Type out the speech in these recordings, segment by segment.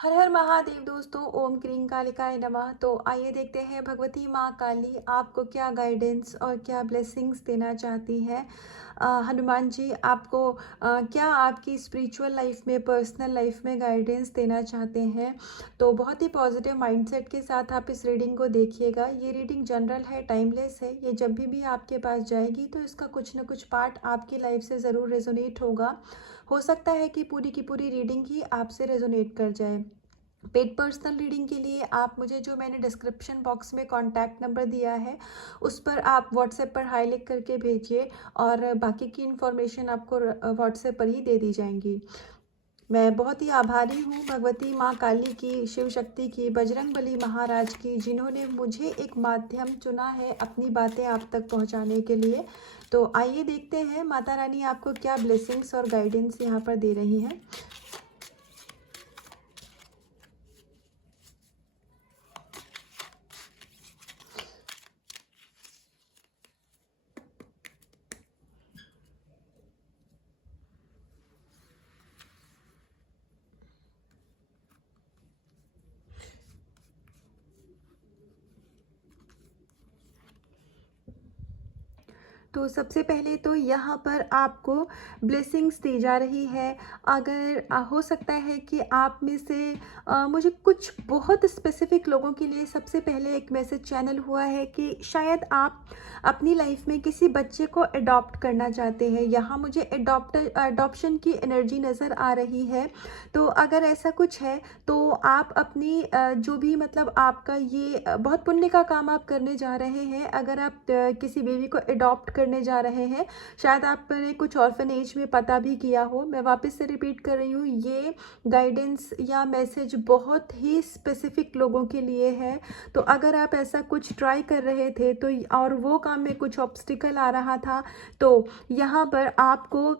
हर हर महादेव दोस्तों, ओम क्रीं कालिकाय नमः। तो आइए देखते हैं भगवती माँ काली आपको क्या गाइडेंस और क्या ब्लेसिंग्स देना चाहती है। हनुमान जी आपको क्या आपकी स्पिरिचुअल लाइफ में, पर्सनल लाइफ में गाइडेंस देना चाहते हैं। तो बहुत ही पॉजिटिव माइंडसेट के साथ आप इस रीडिंग को देखिएगा। ये रीडिंग जनरल है, टाइमलेस है। ये जब भी आपके पास जाएगी तो इसका कुछ ना कुछ पार्ट आपकी लाइफ से ज़रूर रेजोनेट होगा। हो सकता है कि पूरी की पूरी रीडिंग ही आपसे रेजोनेट कर जाए। पेड पर्सनल रीडिंग के लिए आप मुझे, जो मैंने डिस्क्रिप्शन बॉक्स में कॉन्टैक्ट नंबर दिया है, उस पर आप व्हाट्सएप पर हाई लिख करके भेजिए और बाकी की इन्फॉर्मेशन आपको व्हाट्सएप पर ही दे दी जाएंगी। मैं बहुत ही आभारी हूँ भगवती माँ काली की, शिव शक्ति की, बजरंगबली महाराज की, जिन्होंने मुझे एक माध्यम चुना है अपनी बातें आप तक पहुँचाने के लिए। तो आइए देखते हैं माता रानी आपको क्या ब्लेसिंग्स और गाइडेंस यहाँ पर दे रही हैं। तो सबसे पहले तो यहाँ पर आपको ब्लेसिंग्स दी जा रही है। अगर हो सकता है कि आप में से मुझे कुछ बहुत स्पेसिफिक लोगों के लिए सबसे पहले एक मैसेज चैनल हुआ है कि शायद आप अपनी लाइफ में किसी बच्चे को अडॉप्ट करना चाहते हैं। यहाँ मुझे अडॉप्शन की एनर्जी नज़र आ रही है। तो अगर ऐसा कुछ है तो आप अपनी जो भी, मतलब आपका ये बहुत पुण्य का काम आप करने जा रहे हैं। अगर आप किसी बेबी को अडॉप्ट करने जा रहे हैं, शायद आपने कुछ ऑर्फनेज में पता भी किया हो। मैं वापस से रिपीट कर रही हूँ, ये गाइडेंस या मैसेज बहुत ही स्पेसिफिक लोगों के लिए है। तो अगर आप ऐसा कुछ ट्राई कर रहे थे तो, और वो काम में कुछ ऑब्स्टिकल आ रहा था, तो यहाँ पर आपको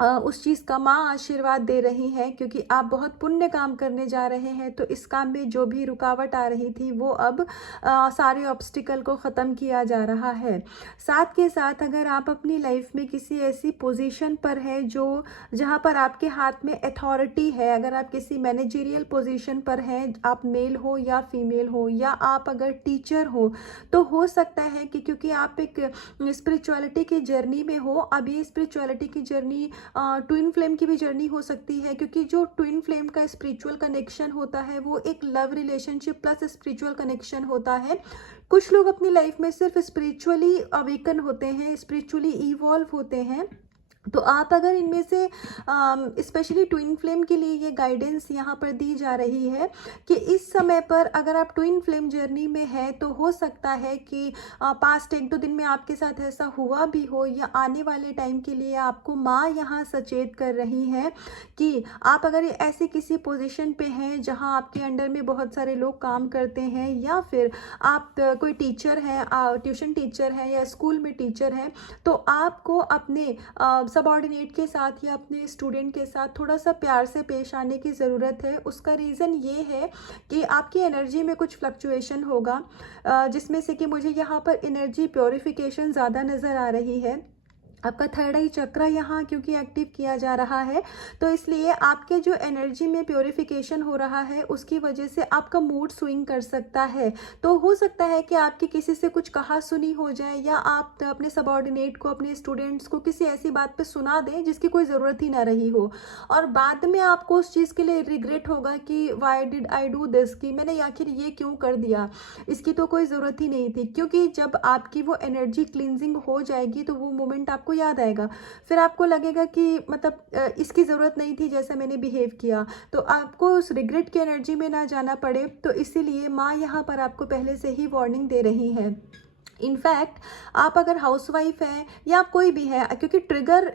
उस चीज़ का माँ आशीर्वाद दे रही हैं, क्योंकि आप बहुत पुण्य काम करने जा रहे हैं। तो इस काम में जो भी रुकावट आ रही थी वो अब सारे ऑब्स्टिकल को ख़त्म किया जा रहा है। साथ के साथ अगर आप अपनी लाइफ में किसी ऐसी पोजीशन पर हैं जो, जहाँ पर आपके हाथ में अथॉरिटी है, अगर आप किसी मैनेजरियल पोजीशन पर हैं, आप मेल हो या फीमेल हो, या आप अगर टीचर हो, तो हो सकता है कि क्योंकि आप एक स्पिरिचुअलिटी की जर्नी में हो, अब ये स्पिरिचुअलिटी की जर्नी ट्विन फ्लेम की भी जर्नी हो सकती है, क्योंकि जो ट्विन फ्लेम का स्पिरिचुअल कनेक्शन होता है वो एक love relationship plus spiritual connection होता है। कुछ लोग अपनी लाइफ में सिर्फ स्पिरिचुअली अवेकन होते हैं, स्पिरिचुअली इवॉल्व होते हैं। तो आप अगर इनमें से स्पेशली ट्विन फ्लेम के लिए ये गाइडेंस यहाँ पर दी जा रही है कि इस समय पर अगर आप ट्विन फ्लेम जर्नी में हैं तो हो सकता है कि पास्ट 1-2 दिन में आपके साथ ऐसा हुआ भी हो, या आने वाले टाइम के लिए आपको माँ यहाँ सचेत कर रही है कि आप अगर ऐसी किसी पोजीशन पे हैं जहाँ आपके अंडर में बहुत सारे लोग काम करते हैं, या फिर आप कोई टीचर हैं, ट्यूशन टीचर हैं या स्कूल में टीचर हैं, तो आपको अपने सबऑर्डिनेट के साथ या अपने स्टूडेंट के साथ थोड़ा सा प्यार से पेश आने की ज़रूरत है। उसका रीज़न ये है कि आपकी एनर्जी में कुछ फ्लक्चुएशन होगा, जिसमें से कि मुझे यहाँ पर एनर्जी प्योरिफिकेशन ज़्यादा नज़र आ रही है। आपका थर्ड आई चक्र यहाँ क्योंकि एक्टिव किया जा रहा है, तो इसलिए आपके जो एनर्जी में प्योरिफिकेशन हो रहा है उसकी वजह से आपका मूड स्विंग कर सकता है। तो हो सकता है कि आपकी किसी से कुछ कहा सुनी हो जाए, या आप अपने सबऑर्डिनेट को, अपने स्टूडेंट्स को किसी ऐसी बात पे सुना दें जिसकी कोई ज़रूरत ही ना रही हो, और बाद में आपको उस चीज़ के लिए रिग्रेट होगा कि why did I do this, कि मैंने आखिर ये क्यों कर दिया, इसकी तो कोई ज़रूरत ही नहीं थी। क्योंकि जब आपकी वो एनर्जी क्लिनजिंग हो जाएगी तो वो मोमेंट आपको याद आएगा, फिर आपको लगेगा कि मतलब इसकी ज़रूरत नहीं थी जैसा मैंने बिहेव किया। तो आपको उस रिग्रेट की एनर्जी में ना जाना पड़े, तो इसीलिए माँ यहाँ पर आपको पहले से ही वार्निंग दे रही है। इनफैक्ट आप अगर हाउसवाइफ हैं या आप कोई भी है, क्योंकि ट्रिगर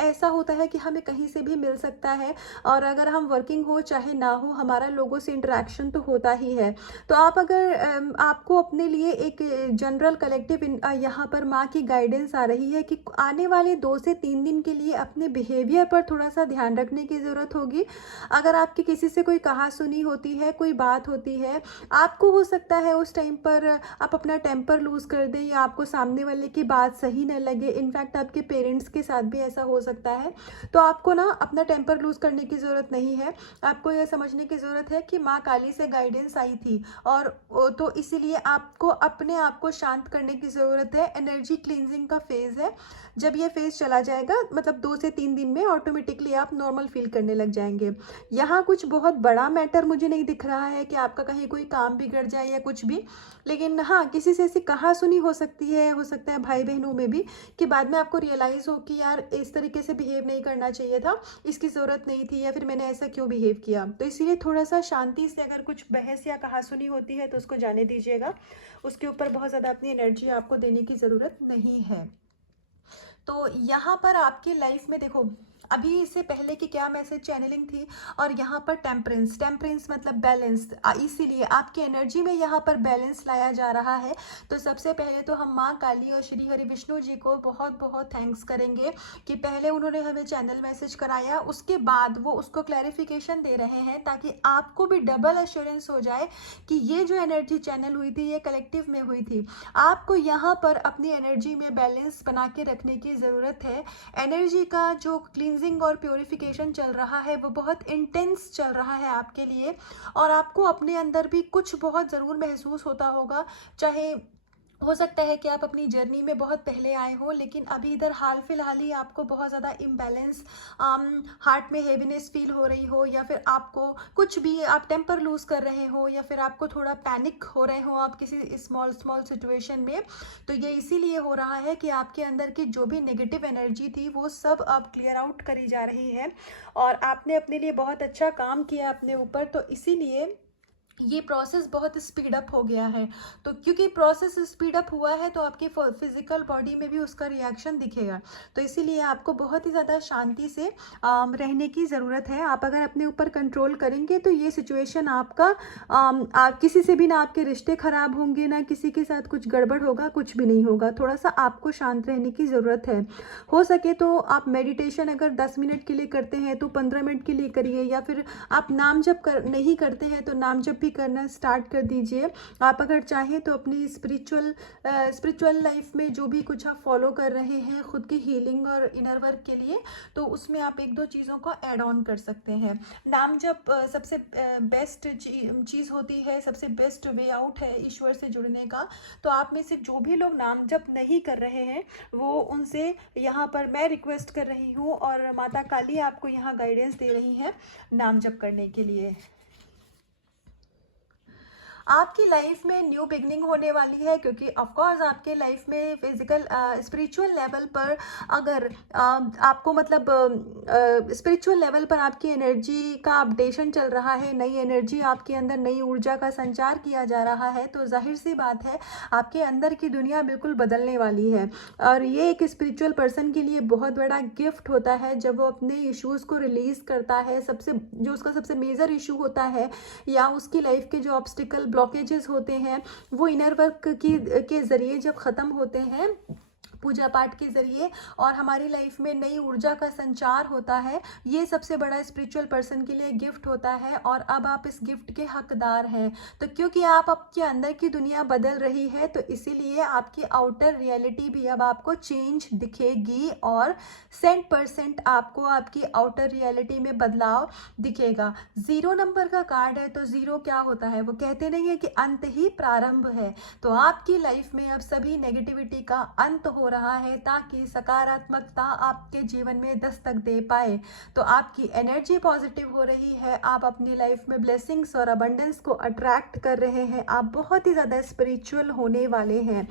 ऐसा होता है कि हमें कहीं से भी मिल सकता है, और अगर हम वर्किंग हो चाहे ना हो, हमारा लोगों से इंटरेक्शन तो होता ही है। तो आप अगर आपको अपने लिए एक जनरल कलेक्टिव यहाँ पर माँ की गाइडेंस आ रही है कि आने वाले 2 से 3 दिन के लिए अपने बिहेवियर पर थोड़ा सा ध्यान रखने की ज़रूरत होगी। अगर आपकी किसी से कोई कहा सुनी होती है, कोई बात होती है, आपको हो सकता है उस टाइम पर आप अपना टेम्पर लूज़ कर दें या आपको सामने वाले की बात सही न लगे, इनफैक्ट आपके पेरेंट्स के साथ भी ऐसा हो सकता है, तो आपको ना अपना टेम्पर लूज़ करने की ज़रूरत नहीं है। आपको यह समझने की ज़रूरत है कि माँ काली से गाइडेंस आई थी और तो इसीलिए आपको अपने आप को शांत करने की ज़रूरत है। एनर्जी क्लींजिंग का फेज़ है, जब ये फेज़ चला जाएगा मतलब 2 से 3 दिन में ऑटोमेटिकली आप नॉर्मल फील करने लग जाएंगे। यहाँ कुछ बहुत बड़ा मैटर मुझे नहीं दिख रहा है कि आपका कहीं कोई काम बिगड़ जाए या कुछ भी, लेकिन हाँ, किसी से ऐसी कहा-सुनी हो सकती है, हो सकता है भाई-बहनों में भी, कि बाद में आपको रियलाइज़ हो कि यार इस तरीके से बिहेव नहीं करना चाहिए था, इसकी ज़रूरत नहीं थी या फिर मैंने ऐसा क्यों बिहेव किया। तो इसीलिए थोड़ा-सा शांति से अगर कुछ बहस या कहा-सुनी होती है तो उसको जाने दीजिएगा। उसके ऊपर बहुत ज़्यादा अपनी एनर्जी आपको देने की ज़रूरत नहीं है। तो यहाँ पर आपकी लाइफ में देखो, अभी इससे पहले की क्या मैसेज चैनलिंग थी और यहाँ पर टेम्परेंस, टेम्परेंस मतलब बैलेंस, इसीलिए आपकी एनर्जी में यहाँ पर बैलेंस लाया जा रहा है। तो सबसे पहले तो हम माँ काली और श्री हरि विष्णु जी को बहुत बहुत थैंक्स करेंगे कि पहले उन्होंने हमें चैनल मैसेज कराया, उसके बाद वो उसको क्लैरिफिकेशन दे रहे हैं ताकि आपको भी डबल एश्योरेंस हो जाए कि ये जो एनर्जी चैनल हुई थी ये कलेक्टिव में हुई थी। आपको यहाँ पर अपनी एनर्जी में बैलेंस बना के रखने की ज़रूरत है। एनर्जी का जो क्लींजिंग और प्योरिफिकेशन चल रहा है वो बहुत इंटेंस चल रहा है आपके लिए, और आपको अपने अंदर भी कुछ बहुत ज़रूर महसूस होता होगा। चाहे हो सकता है कि आप अपनी जर्नी में बहुत पहले आए हो, लेकिन अभी इधर हाल फिलहाल ही आपको बहुत ज़्यादा इम्बैलेंस, हार्ट में हेवीनेस फील हो रही हो, या फिर आपको कुछ भी आप टेम्पर लूज़ कर रहे हो, या फिर आपको थोड़ा पैनिक हो रहे हो आप किसी स्मॉल स्मॉल सिचुएशन में। तो ये इसीलिए हो रहा है कि आपके अंदर की जो भी नेगेटिव एनर्जी थी वो सब अब क्लियर आउट करी जा रही है, और आपने अपने लिए बहुत अच्छा काम किया अपने ऊपर, तो इसीलिए ये प्रोसेस बहुत स्पीड अप हो गया है। तो क्योंकि प्रोसेस स्पीड अप हुआ है तो आपकी फिजिकल बॉडी में भी उसका रिएक्शन दिखेगा। तो इसीलिए आपको बहुत ही ज़्यादा शांति से रहने की ज़रूरत है। आप अगर अपने ऊपर कंट्रोल करेंगे तो ये सिचुएशन आपका, आप किसी से भी ना आपके रिश्ते ख़राब होंगे, ना किसी के साथ कुछ गड़बड़ होगा, कुछ भी नहीं होगा। थोड़ा सा आपको शांत रहने की ज़रूरत है। हो सके तो आप मेडिटेशन अगर 10 मिनट के लिए करते हैं तो 15 मिनट के लिए करिए, या फिर आप नाम जप नहीं करते हैं तो नाम जप करना स्टार्ट कर दीजिए। आप अगर चाहें तो अपनी स्पिरिचुअल लाइफ में जो भी कुछ आप फॉलो कर रहे हैं खुद की हीलिंग और इनर वर्क के लिए, तो उसमें आप 1-2 चीज़ों को ऐड ऑन कर सकते हैं। नाम जप सबसे बेस्ट चीज़ होती है, सबसे बेस्ट वे आउट है ईश्वर से जुड़ने का। तो आप में से जो भी लोग नाम जप नहीं कर रहे हैं वो उनसे यहाँ पर मैं रिक्वेस्ट कर रही हूँ, और माता काली आपको यहाँ गाइडेंस दे रही हैं नाम जप करने के लिए। आपकी लाइफ में न्यू बिगनिंग होने वाली है, क्योंकि ऑफ कोर्स आपके लाइफ में फिजिकल स्पिरिचुअल लेवल पर अगर आपको मतलब स्पिरिचुअल लेवल पर आपकी एनर्जी का अपडेशन चल रहा है, नई एनर्जी आपके अंदर, नई ऊर्जा का संचार किया जा रहा है, तो जाहिर सी बात है आपके अंदर की दुनिया बिल्कुल बदलने वाली है। और ये एक स्पिरिचुअल पर्सन के लिए बहुत बड़ा गिफ्ट होता है जब वो अपने इश्यूज़ को रिलीज़ करता है। जो उसका सबसे मेजर इशू होता है या उसकी लाइफ के जो ऑब्स्टिकल ब्लॉकेजेस होते हैं वो इनर वर्क के ज़रिए जब ख़त्म होते हैं, पूजा पाठ के ज़रिए, और हमारी लाइफ में नई ऊर्जा का संचार होता है, ये सबसे बड़ा स्पिरिचुअल पर्सन के लिए गिफ्ट होता है। और अब आप इस गिफ्ट के हकदार हैं। तो क्योंकि आपके अंदर की दुनिया बदल रही है तो इसीलिए आपकी आउटर रियलिटी भी अब आपको चेंज दिखेगी, और 100% आपको आपकी आउटर रियलिटी में बदलाव दिखेगा। 0 नंबर का कार्ड है, तो 0 क्या होता है, वो कहते नहीं है कि अंत ही प्रारंभ है। तो आपकी लाइफ में अब सभी नेगेटिविटी का अंत हो रहा है ताकि सकारात्मकता आपके जीवन में दस्तक दे पाए। तो आपकी एनर्जी पॉजिटिव हो रही है, आप अपनी लाइफ में ब्लेसिंग्स और अबंडेंस को अट्रैक्ट कर रहे हैं, आप बहुत ही ज़्यादा स्पिरिचुअल होने वाले हैं।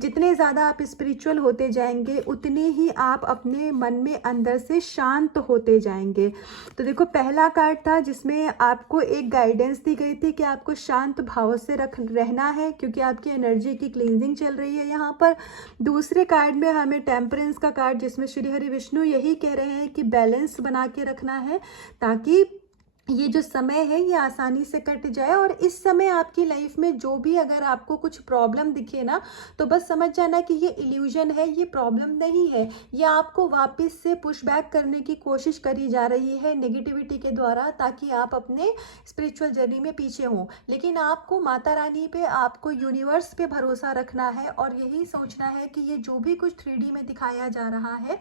जितने ज़्यादा आप स्पिरिचुअल होते जाएंगे उतने ही आप अपने मन में अंदर से शांत होते जाएंगे। तो देखो, पहला कार्ड था जिसमें आपको एक गाइडेंस दी गई थी कि आपको शांत भाव से रहना है क्योंकि आपकी एनर्जी की क्लींजिंग चल रही है यहाँ पर। दूसरे कार्ड में हमें टेम्परेंस का कार्ड, जिसमें श्री हरि विष्णु यही कह रहे हैं कि बैलेंस बना के रखना है ताकि ये जो समय है ये आसानी से कट जाए। और इस समय आपकी लाइफ में जो भी अगर आपको कुछ प्रॉब्लम दिखे ना, तो बस समझ जाना कि ये इल्यूजन है, ये प्रॉब्लम नहीं है। ये आपको वापस से पुश बैक करने की कोशिश करी जा रही है नेगेटिविटी के द्वारा, ताकि आप अपने स्पिरिचुअल जर्नी में पीछे हों। लेकिन आपको माता रानी पे, आपको यूनिवर्स पे भरोसा रखना है और यही सोचना है कि ये जो भी कुछ 3D में दिखाया जा रहा है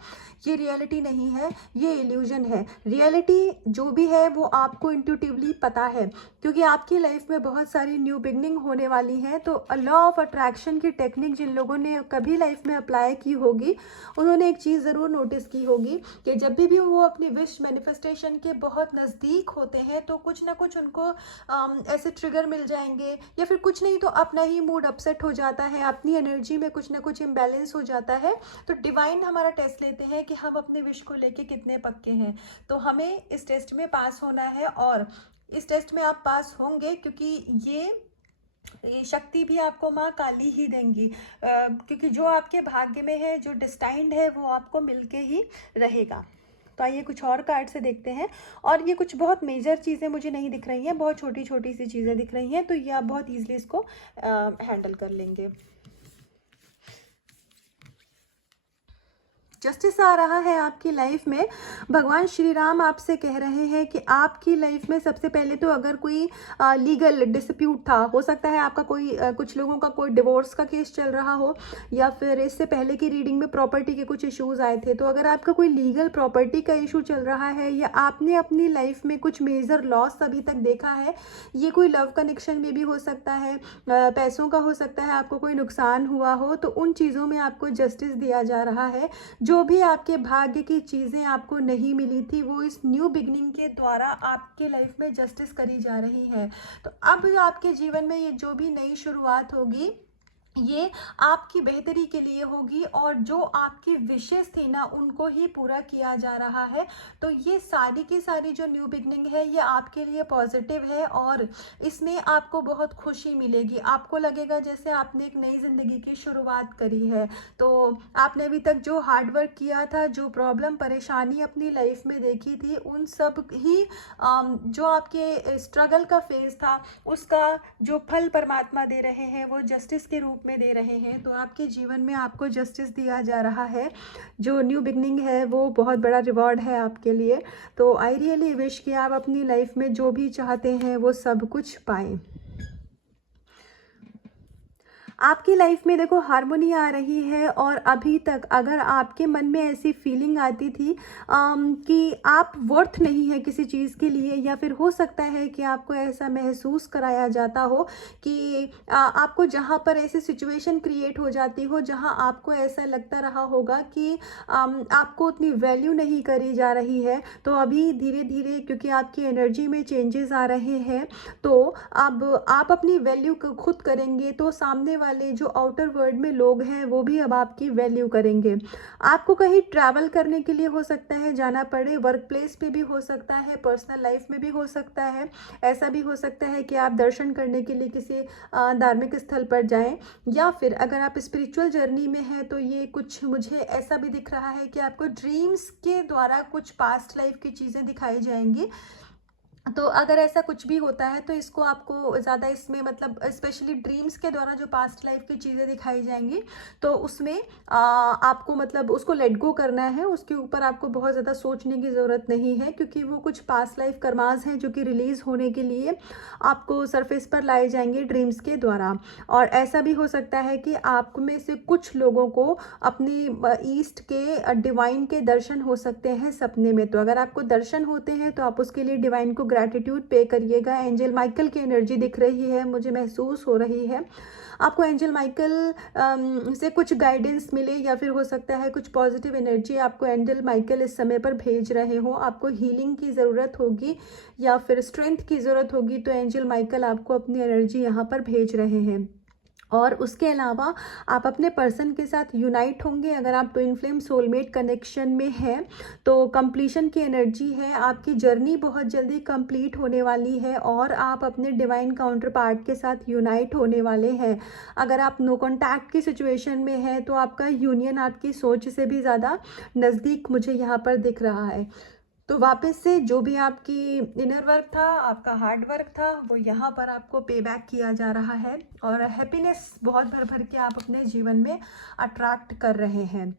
ये रियलिटी नहीं है, ये इल्यूजन है। रियलिटी जो भी है वो आपको इंट्यूटिवली पता है, क्योंकि आपकी लाइफ में बहुत सारी न्यू बिगनिंग होने वाली है। तो लॉ ऑफ अट्रैक्शन की टेक्निक जिन लोगों ने कभी लाइफ में अप्लाई की होगी, उन्होंने एक चीज़ ज़रूर नोटिस की होगी कि जब भी वो अपनी विश मैनिफेस्टेशन के बहुत नज़दीक होते हैं तो कुछ ना कुछ उनको ऐसे ट्रिगर मिल जाएंगे, या फिर कुछ नहीं तो अपना ही मूड अपसेट हो जाता है, अपनी एनर्जी में कुछ ना कुछ इम्बैलेंस हो जाता है। तो डिवाइन हमारा टेस्ट लेते हैं कि हम अपने विश को लेके कितने पक्के हैं। तो हमें इस टेस्ट में पास होना है, और इस टेस्ट में आप पास होंगे, क्योंकि ये शक्ति भी आपको माँ काली ही देंगी, क्योंकि जो आपके भाग्य में है, जो डिस्टाइंड है, वो आपको मिलके ही रहेगा। तो आइए कुछ और कार्ड से देखते हैं। और ये कुछ बहुत मेजर चीज़ें मुझे नहीं दिख रही हैं, बहुत छोटी छोटी सी चीज़ें दिख रही हैं, तो ये आप बहुत ईजिली इसको हैंडल कर लेंगे। जस्टिस आ रहा है आपकी लाइफ में। भगवान श्री राम आपसे कह रहे हैं कि आपकी लाइफ में सबसे पहले तो अगर कोई लीगल डिस्प्यूट था, हो सकता है आपका कोई कुछ लोगों का कोई डिवोर्स का केस चल रहा हो, या फिर इससे पहले की रीडिंग में प्रॉपर्टी के कुछ इश्यूज आए थे। तो अगर आपका कोई लीगल प्रॉपर्टी का इशू चल रहा है, या आपने अपनी लाइफ में कुछ मेजर लॉस अभी तक देखा है, ये कोई लव कनेक्शन में भी हो सकता है, पैसों का हो सकता है, आपको कोई नुकसान हुआ हो, तो उन चीज़ों में आपको जस्टिस दिया जा रहा है। जो भी आपके भाग्य की चीज़ें आपको नहीं मिली थी, वो इस न्यू बिगनिंग के द्वारा आपके लाइफ में जस्टिस करी जा रही है। तो अब आपके जीवन में ये जो भी नई शुरुआत होगी, ये आपकी बेहतरी के लिए होगी, और जो आपकी विशेष थी ना, उनको ही पूरा किया जा रहा है। तो ये सारी की सारी जो न्यू बिगनिंग है, ये आपके लिए पॉजिटिव है, और इसमें आपको बहुत खुशी मिलेगी। आपको लगेगा जैसे आपने एक नई ज़िंदगी की शुरुआत करी है। तो आपने अभी तक जो हार्डवर्क किया था, जो प्रॉब्लम परेशानी अपनी लाइफ में देखी थी, उन सब ही जो आपके स्ट्रगल का फेज़ था, उसका जो फल परमात्मा दे रहे हैं, वो जस्टिस के रूप में दे रहे हैं। तो आपके जीवन में आपको जस्टिस दिया जा रहा है। जो न्यू बिगनिंग है वो बहुत बड़ा रिवॉर्ड है आपके लिए। तो आई रियली विश कि आप अपनी लाइफ में जो भी चाहते हैं वो सब कुछ पाएं। आपकी लाइफ में देखो हारमोनी आ रही है, और अभी तक अगर आपके मन में ऐसी फीलिंग आती थी कि आप वर्थ नहीं है किसी चीज़ के लिए, या फिर हो सकता है कि आपको ऐसा महसूस कराया जाता हो कि आपको जहाँ पर ऐसी सिचुएशन क्रिएट हो जाती हो जहाँ आपको ऐसा लगता रहा होगा कि आपको उतनी वैल्यू नहीं करी जा रही है, तो अभी धीरे धीरे क्योंकि आपकी एनर्जी में चेंजेस आ रहे हैं, तो अब आप अपनी वैल्यू खुद करेंगे, तो सामने वाले जो आउटर वर्ल्ड में लोग हैं वो भी अब आपकी वैल्यू करेंगे। आपको कहीं ट्रैवल करने के लिए हो सकता है जाना पड़े, वर्क प्लेस पे भी हो सकता है, पर्सनल लाइफ में भी हो सकता है। ऐसा भी हो सकता है कि आप दर्शन करने के लिए किसी धार्मिक स्थल पर जाएं, या फिर अगर आप स्पिरिचुअल जर्नी में हैं तो ये कुछ मुझे ऐसा भी दिख रहा है कि आपको ड्रीम्स के द्वारा कुछ पास्ट लाइफ की चीज़ें दिखाई जाएंगी। तो अगर ऐसा कुछ भी होता है तो इसको आपको ज़्यादा इसमें मतलब स्पेशली ड्रीम्स के द्वारा जो पास्ट लाइफ की चीज़ें दिखाई जाएंगी, तो उसमें आपको मतलब उसको लेट गो करना है। उसके ऊपर आपको बहुत ज़्यादा सोचने की ज़रूरत नहीं है, क्योंकि वो कुछ पास्ट लाइफ कर्मास हैं जो कि रिलीज़ होने के लिए आपको सरफेस पर लाए जाएंगे ड्रीम्स के द्वारा। और ऐसा भी हो सकता है कि आप में से कुछ लोगों को अपनी ईस्ट के डिवाइन के दर्शन हो सकते हैं सपने में। तो अगर आपको दर्शन होते हैं तो आप उसके लिए डिवाइन को ग्रैटिट्यूड पे करिएगा। एंजल माइकल की एनर्जी दिख रही है, मुझे महसूस हो रही है आपको एंजल माइकल से कुछ गाइडेंस मिले, या फिर हो सकता है कुछ पॉजिटिव एनर्जी आपको एंजल माइकल इस समय पर भेज रहे हो। आपको हीलिंग की ज़रूरत होगी या फिर स्ट्रेंथ की ज़रूरत होगी, तो एंजल माइकल आपको अपनी एनर्जी यहाँ पर भेज रहे हैं। और उसके अलावा आप अपने पर्सन के साथ यूनाइट होंगे। अगर आप ट्विन फ्लेम सोलमेट कनेक्शन में हैं तो कंप्लीशन की एनर्जी है, आपकी जर्नी बहुत जल्दी कंप्लीट होने वाली है, और आप अपने डिवाइन काउंटर पार्ट के साथ यूनाइट होने वाले हैं। अगर आप नो कॉन्टैक्ट की सिचुएशन में हैं तो आपका यूनियन आपकी सोच से भी ज़्यादा नज़दीक मुझे यहाँ पर दिख रहा है। तो वापस से जो भी आपकी इनर वर्क था, आपका हार्ड वर्क था, वो यहाँ पर आपको पे बैक किया जा रहा है और हैप्पीनेस बहुत भर भर के आप अपने जीवन में अट्रैक्ट कर रहे हैं।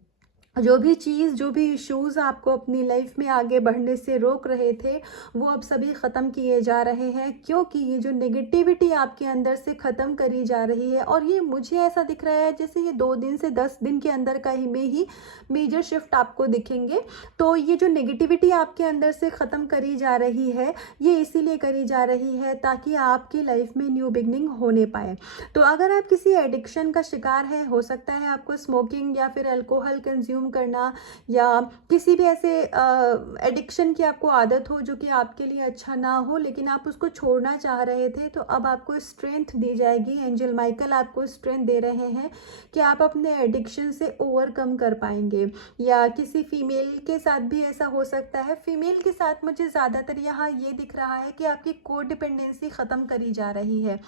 जो भी चीज़, जो भी इश्यूज़ आपको अपनी लाइफ में आगे बढ़ने से रोक रहे थे, वो अब सभी ख़त्म किए जा रहे हैं, क्योंकि ये जो नेगेटिविटी आपके अंदर से ख़त्म करी जा रही है। और ये मुझे ऐसा दिख रहा है जैसे ये 2 दिन से 10 दिन के अंदर का ही में ही मेजर शिफ्ट आपको दिखेंगे। तो ये जो नेगेटिविटी आपके अंदर से ख़त्म करी जा रही है, ये इसीलिए करी जा रही है ताकि आपकी लाइफ में न्यू बिगनिंग होने पाए। तो अगर आप किसी एडिक्शन का शिकार है, हो सकता है आपको स्मोकिंग या फिर अल्कोहल कंज्यूम करना या किसी भी ऐसे एडिक्शन की आपको आदत हो जो कि आपके लिए अच्छा ना हो, लेकिन आप उसको छोड़ना चाह रहे थे, तो अब आपको स्ट्रेंथ दी जाएगी। एंजल माइकल आपको स्ट्रेंथ दे रहे हैं कि आप अपने एडिक्शन से ओवरकम कर पाएंगे। या किसी फीमेल के साथ भी ऐसा हो सकता है। फीमेल के साथ मुझे ज़्यादातर यहाँ ये दिख रहा है कि आपकी कोडिपेंडेंसी ख़त्म करी जा रही है।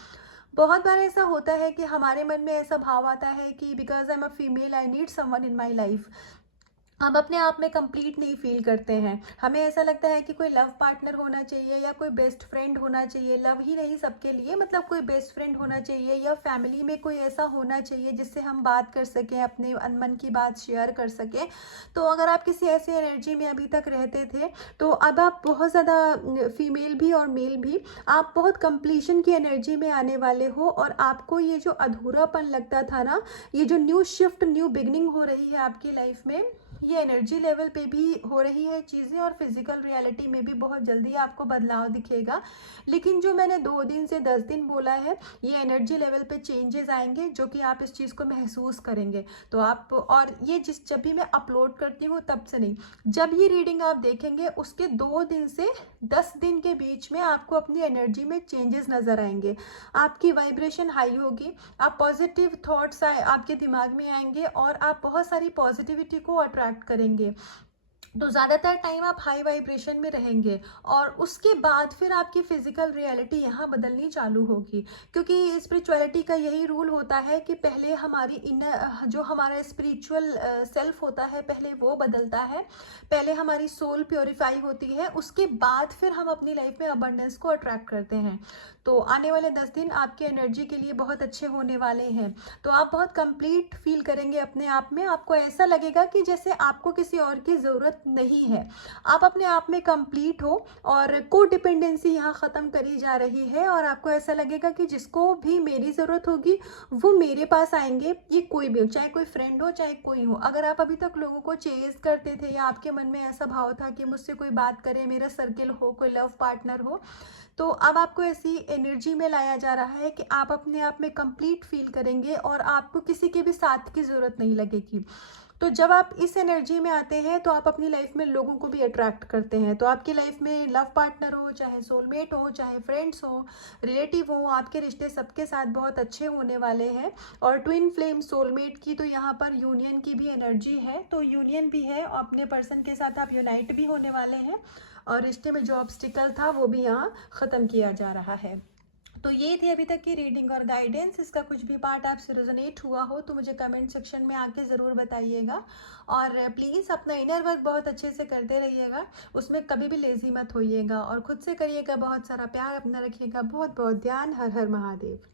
बहुत बार ऐसा होता है कि हमारे मन में ऐसा भाव आता है कि because I am a female I need someone in my life. हम अपने आप में कंप्लीट नहीं फील करते हैं। हमें ऐसा लगता है कि कोई लव पार्टनर होना चाहिए या कोई बेस्ट फ्रेंड होना चाहिए। लव ही नहीं सबके लिए, मतलब कोई बेस्ट फ्रेंड होना चाहिए या फैमिली में कोई ऐसा होना चाहिए जिससे हम बात कर सकें, अपने मन की बात शेयर कर सकें। तो अगर आप किसी ऐसी एनर्जी में अभी तक रहते थे, तो अब आप बहुत ज़्यादा, फीमेल भी और मेल भी, आप बहुत कंप्लीशन की एनर्जी में आने वाले हो। और आपको ये जो अधूरापन लगता था ना, ये जो न्यू शिफ्ट, न्यू बिगनिंग हो रही है आपकी लाइफ में, ये एनर्जी लेवल पे भी हो रही है चीज़ें और फिजिकल रियलिटी में भी बहुत जल्दी आपको बदलाव दिखेगा। लेकिन जो मैंने 2 दिन से 10 दिन बोला है, ये एनर्जी लेवल पे चेंजेस आएंगे जो कि आप इस चीज़ को महसूस करेंगे। तो आप, और ये जब भी मैं अपलोड करती हूँ तब से नहीं, जब ये रीडिंग आप देखेंगे उसके 2 दिन से 10 दिन के बीच में आपको अपनी एनर्जी में चेंजेस नज़र आएंगे। आपकी वाइब्रेशन हाई होगी, आप पॉजिटिव थॉट्स आपके दिमाग में आएंगे और आप बहुत सारी पॉजिटिविटी को अट्रैक्ट करेंगे। तो ज़्यादातर टाइम आप हाई वाइब्रेशन में रहेंगे और उसके बाद फिर आपकी फिजिकल रियलिटी यहाँ बदलनी चालू होगी। क्योंकि स्पिरिचुअलिटी का यही रूल होता है कि पहले हमारी इनर, जो हमारा स्पिरिचुअल सेल्फ होता है, पहले वो बदलता है, पहले हमारी सोल प्योरीफाई होती है, उसके बाद फिर हम अपनी लाइफ में अबंडेंस को अट्रैक्ट करते हैं। तो आने वाले 10 दिन आपकी एनर्जी के लिए बहुत अच्छे होने वाले हैं। तो आप बहुत कंप्लीट फील करेंगे अपने आप में। आपको ऐसा लगेगा कि जैसे आपको किसी और की ज़रूरत नहीं है, आप अपने आप में कंप्लीट हो और कोडिपेंडेंसी यहाँ ख़त्म करी जा रही है। और आपको ऐसा लगेगा कि जिसको भी मेरी ज़रूरत होगी वो मेरे पास आएंगे, ये कोई भी हो, चाहे कोई फ्रेंड हो चाहे कोई हो। अगर आप अभी तक लोगों को चेज करते थे या आपके मन में ऐसा भाव था कि मुझसे कोई बात करे, मेरा सर्किल हो, कोई लव पार्टनर हो, तो अब आपको ऐसी एनर्जी में लाया जा रहा है कि आप अपने आप में कंप्लीट फील करेंगे और आपको किसी के भी साथ की ज़रूरत नहीं लगेगी। तो जब आप इस एनर्जी में आते हैं तो आप अपनी लाइफ में लोगों को भी अट्रैक्ट करते हैं। तो आपकी लाइफ में लव पार्टनर हो, चाहे सोलमेट हो, चाहे फ्रेंड्स हो, रिलेटिव हो, आपके रिश्ते सबके साथ बहुत अच्छे होने वाले हैं। और ट्विन फ्लेम सोलमेट की तो यहाँ पर यूनियन की भी एनर्जी है, तो यूनियन भी है, अपने पर्सन के साथ आप यूनाइट भी होने वाले हैं और रिश्ते में जो ऑब्स्टिकल था वो भी यहाँ ख़त्म किया जा रहा है। तो ये थी अभी तक की रीडिंग और गाइडेंस। इसका कुछ भी पार्ट आपसे रेजोनेट हुआ हो तो मुझे कमेंट सेक्शन में आके ज़रूर बताइएगा। और प्लीज़ अपना इनर वर्क बहुत अच्छे से करते रहिएगा, उसमें कभी भी लेज़ी मत होइएगा और ख़ुद से करिएगा बहुत सारा प्यार अपना रखिएगा। बहुत बहुत ध्यान। हर हर महादेव।